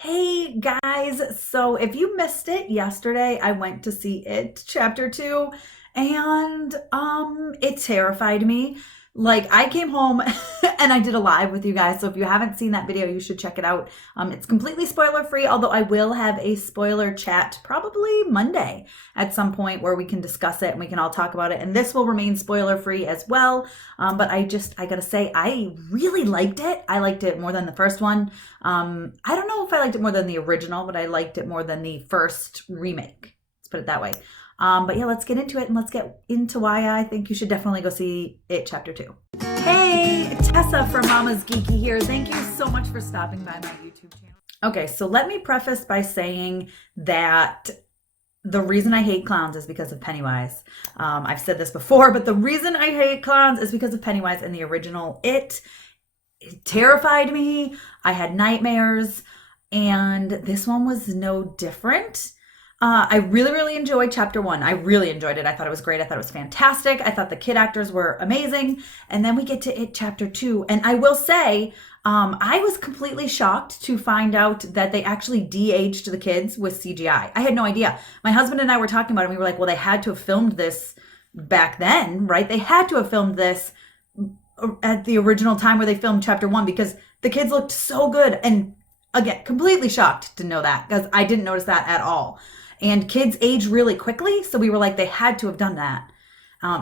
Hey guys, so if you missed it yesterday, I went to see it chapter 2 and it terrified me. Like I came home and I did a live with you guys. So if you haven't seen that video, you should check it out. It's completely spoiler free, although I will have a spoiler chat probably Monday at some point where we can discuss it and we can all talk about it. And this will remain spoiler free as well. But I gotta say, I really liked it. I liked it more than the first one. I don't know if I liked it more than the original, but I liked it more than the first remake. Let's put it that way. But yeah, let's get into it and let's get into why I think you should definitely go see it chapter 2. Hey, Tessa from Mama's Geeky here. Thank you so much for stopping by my YouTube channel. Okay, so let me preface by saying that the reason I hate clowns is because of Pennywise. I've said this before, but the reason I hate clowns is because of Pennywise and the original. It terrified me. I had nightmares, and this one was no different. I really, really enjoyed chapter 1. I really enjoyed it. I thought it was great. I thought it was fantastic. I thought the kid actors were amazing. And then we get to it chapter 2. And I will say, I was completely shocked to find out that they actually de-aged the kids with CGI. I had no idea. My husband and I were talking about it, and we were like, well, they had to have filmed this back then, right? They had to have filmed this at the original time where they filmed chapter 1 because the kids looked so good. And again, completely shocked to know that because I didn't notice that at all. And kids age really quickly, so we were like, they had to have done that.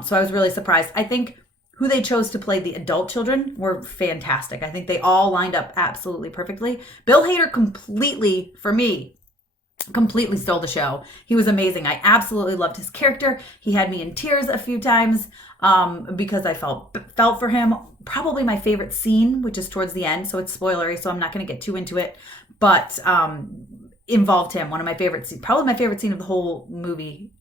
So I was really surprised. I think who they chose to play the adult children were fantastic. I think they all lined up absolutely perfectly. Bill Hader for me, completely stole the show. He was amazing. I absolutely loved his character. He had me in tears a few times because I felt for him. Probably my favorite scene, which is towards the end, so it's spoilery, so I'm not going to get too into it, but involved him. One of my favorite scenes, probably my favorite scene of the whole movie,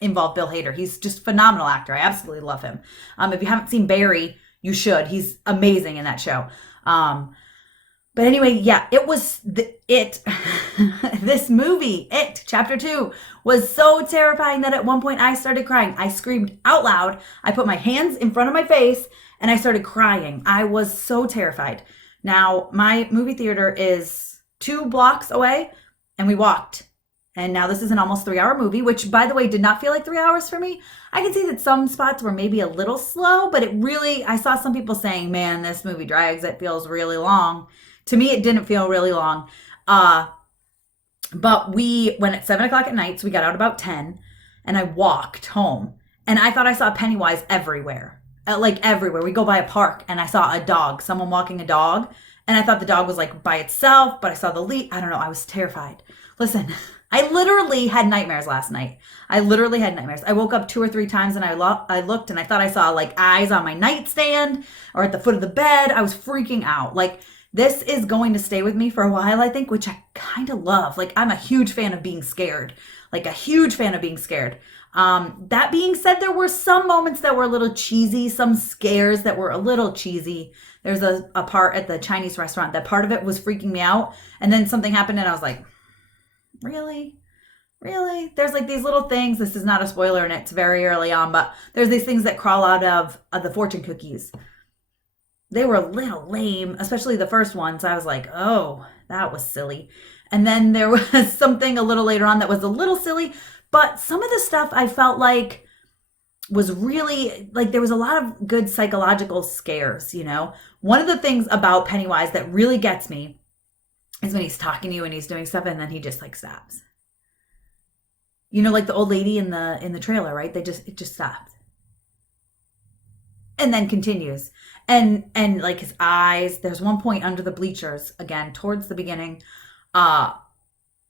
involved Bill Hader. He's just a phenomenal actor. I absolutely love him. If you haven't seen Barry, you should. He's amazing in that show. But anyway, yeah, it was this movie, It, chapter 2, was so terrifying that at one point I started crying. I screamed out loud. I put my hands in front of my face and I started crying. I was so terrified. Now, my movie theater is 2 blocks away and we walked. And now this is an almost 3-hour movie, which by the way, did not feel like 3 hours for me. I can see that some spots were maybe a little slow, but I saw some people saying, man, this movie drags. It feels really long. To me, it didn't feel really long. But we went at 7 o'clock at night, so we got out about 10, and I walked home. And I thought I saw Pennywise everywhere. Like everywhere. We go by a park, and I saw a dog, someone walking a dog. And I thought the dog was like by itself, but I saw the lead. I don't know. I was terrified. Listen, I literally had nightmares last night. I woke up 2 or 3 times and I looked and I thought I saw like eyes on my nightstand or at the foot of the bed. I was freaking out. Like this is going to stay with me for a while, I think, which I kind of love. Like I'm a huge fan of being scared. That being said, there were some moments that were a little cheesy, some scares that were a little cheesy. There's a part at the Chinese restaurant that part of it was freaking me out. And then something happened and I was like, really? Really? There's like these little things. This is not a spoiler and it's very early on, but there's these things that crawl out of the fortune cookies. They were a little lame, especially the first one. So I was like, oh, that was silly. And then there was something a little later on that was a little silly, but some of the stuff I felt like was really like there was a lot of good psychological scares, you know? One of the things about Pennywise that really gets me is when he's talking to you and he's doing stuff and then he just like stops. You know, like the old lady in the trailer, right? It just stops. And then continues. And like his eyes, there's one point under the bleachers, again, towards the beginning,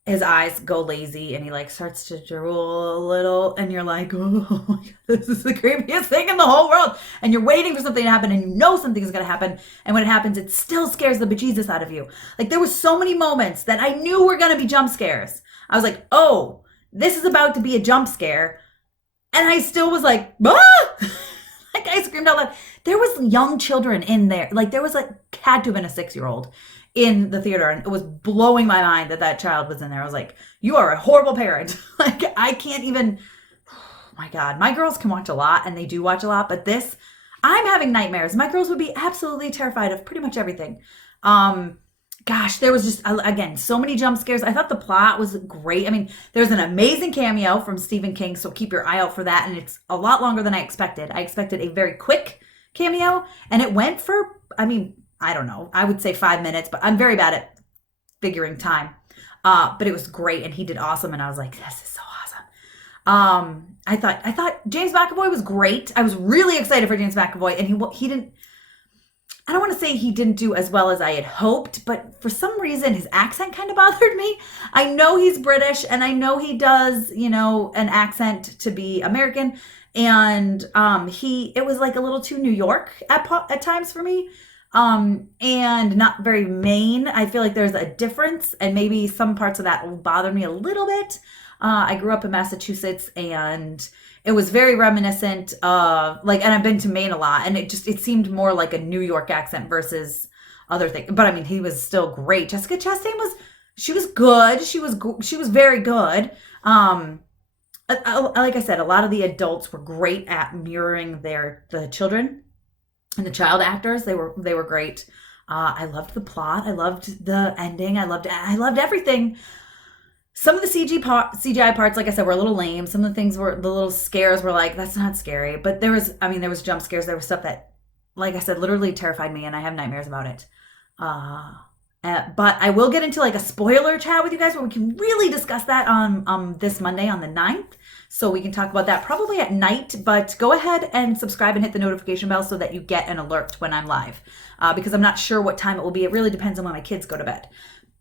his eyes go lazy and he like starts to drool a little and you're like, oh my God, this is the creepiest thing in the whole world. And you're waiting for something to happen and you know something is going to happen. And when it happens, it still scares the bejesus out of you. Like there were so many moments that I knew were going to be jump scares. I was like, oh, this is about to be a jump scare. And I still was like, ah! Like I screamed out loud. There was young children in there. Like there was had to have been a 6-year-old in the theater, and it was blowing my mind that child was in there. I was like, you are a horrible parent. Like I can't even, oh my God, my girls can watch a lot and they do watch a lot, but this, I'm having nightmares. My girls would be absolutely terrified of pretty much everything. gosh, there was just, again, so many jump scares. I thought the plot was great. I mean, there's an amazing cameo from Stephen King, so keep your eye out for that. And it's a lot longer than I expected. I expected a very quick cameo, and it went for, I mean, I don't know, I would say 5 minutes, but I'm very bad at figuring time. But it was great, and he did awesome, and I was like, this is so awesome. I thought James McAvoy was great. I was really excited for James McAvoy, and he didn't. I don't want to say he didn't do as well as I had hoped, but for some reason his accent kind of bothered me. I know he's British, and I know he does, an accent to be American, and it was like a little too New York at times for me. And not very Maine. I feel like there's a difference, and maybe some parts of that will bother me a little bit. I grew up in Massachusetts, and it was very reminiscent of and I've been to Maine a lot, and it seemed more like a New York accent versus other things. But I mean, he was still great. Jessica Chastain she was good. She was very good. Like I said, a lot of the adults were great at mirroring the children. And the child actors, they were great. I loved the plot. I loved the ending. I loved everything. Some of the CGI parts, like I said, were a little lame. Some of the things the little scares were like, that's not scary. But there was jump scares. There was stuff that, like I said, literally terrified me, and I have nightmares about it. But I will get into a spoiler chat with you guys where we can really discuss that on this Monday on the 9th. So we can talk about that probably at night, but go ahead and subscribe and hit the notification bell so that you get an alert when I'm live, because I'm not sure what time it will be. It really depends on when my kids go to bed.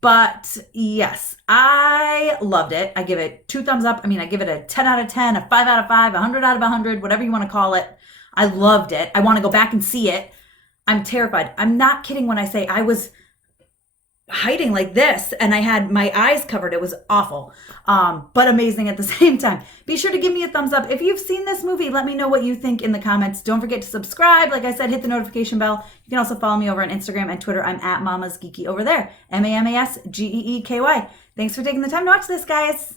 But yes, I loved it. I give it 2 thumbs up. I mean, I give it a 10 out of 10, a 5 out of 5, 100 out of 100, whatever you want to call it. I loved it. I want to go back and see it. I'm terrified. I'm not kidding when I say I was hiding like this and I had my eyes covered. It was awful, but amazing at the same time. Be sure to give me a thumbs up if you've seen this movie. Let me know what you think in the comments. Don't forget to subscribe. Like I said, hit the notification bell. You can also follow me over on Instagram and Twitter. I'm at Mama's Geeky over there. MAMASGEEKY. Thanks for taking the time to watch this, guys.